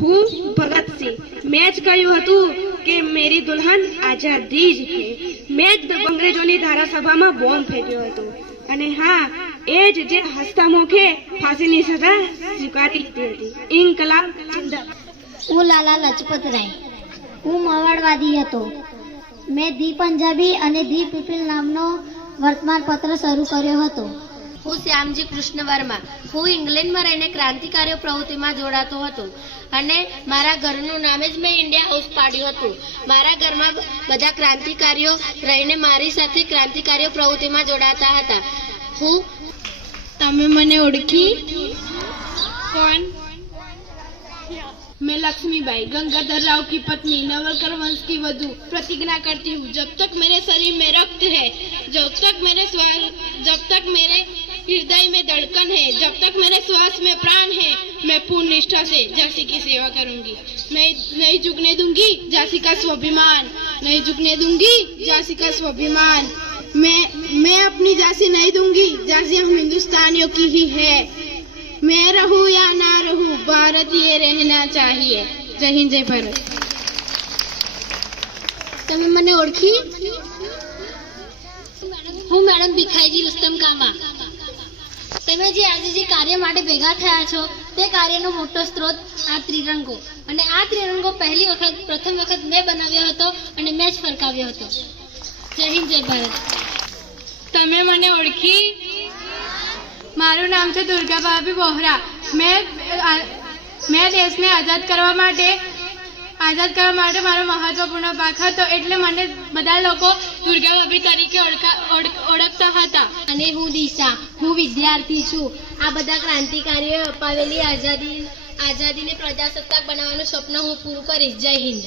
હું ભગતસિંહ મેં જ કહ્યું હતું કે મેરી દુલ્હન આઝાદી જ છે. મેં જ અંગ્રેજોની ધારાસભામાં બોમ્બ ફેંક્યો હતો અને હા એ જ જે હસતા મોખે ફાંસીની સજા સ્વીકારી લીધી હતી. ઇન્કલાબ જિંદાબાદ. હું લાલા લજપત રાય. હું મારવાડી હતો. મેં ધી પંજાબી અને ધી પીપલ નામનો વર્તમાનપત્ર શરૂ કર્યો હતો. હું શ્યામજી કૃષ્ણ વર્મા. હું ઇંગ્લેન્ડમાં રહીને ક્રાંતિકારીઓ પ્રવૃત્તિમાં જોડાતો હતો અને મારા ઘરનું નામ જ મેં ઇન્ડિયા હાઉસ પાડ્યું હતું. મારા ઘરમાં બધા ક્રાંતિકારીઓ રહીને મારી સાથે ક્રાંતિકારીઓ પ્રવૃત્તિમાં જોડાતા હતા. તમે મને ઓળખી? कौन? मैं लक्ष्मीबाई गंगाधर राव की पत्नी नवलकर वंश की वधू प्रतिज्ञा करती हूँ जब तक मेरे शरीर में रक्त है, जब तक मेरे हृदय में धड़कन है, जब तक मेरे श्वास में प्राण है, मैं पूर्ण निष्ठा से झांसी की सेवा करूंगी. नहीं झुकने दूंगी झांसी का स्वाभिमान, नहीं झुकने दूंगी झांसी का स्वाभिमान. मैं अपनी झांसी नहीं दूंगी. झांसी हम हिंदुस्तानियों की ही है. मैं रहूं या ना रहूं, भारत ये रहना चाहिए. जय हिंद जय भारत. તમે મને ઓળખી? હું મેડમ ભીખાઈજી રુસ્તમ કામા. તમે આજે જે કાર્ય માટે ભેગા થયા છો તે કાર્યનો મોટો સ્ત્રોત આ ત્રિરંગો, અને આ ત્રિરંગો પ્રથમ વખત મેં બનાવ્યો હતો અને મેં જ ફરકાવ્યો હતો. જય હિન્દ જય ભારત. તમે મને ઓળખી? મારું નામ છે દુર્ગા ભાભી બોહરા. મેં દેશને આઝાદ કરવા માટે મારો મહત્વપૂર્ણ ભાગ હતો, એટલે મને બધા લોકો દુર્ગા ભાભી તરીકે ઓળખતા હતા. અને હું દિશા. હું વિદ્યાર્થી છું. આ બધા ક્રાંતિકારીઓએ અપાવેલી આઝાદીને પ્રજાસત્તાક બનાવવાનું સ્વપ્ન હું પૂરું કરીશ. જય હિન્દ.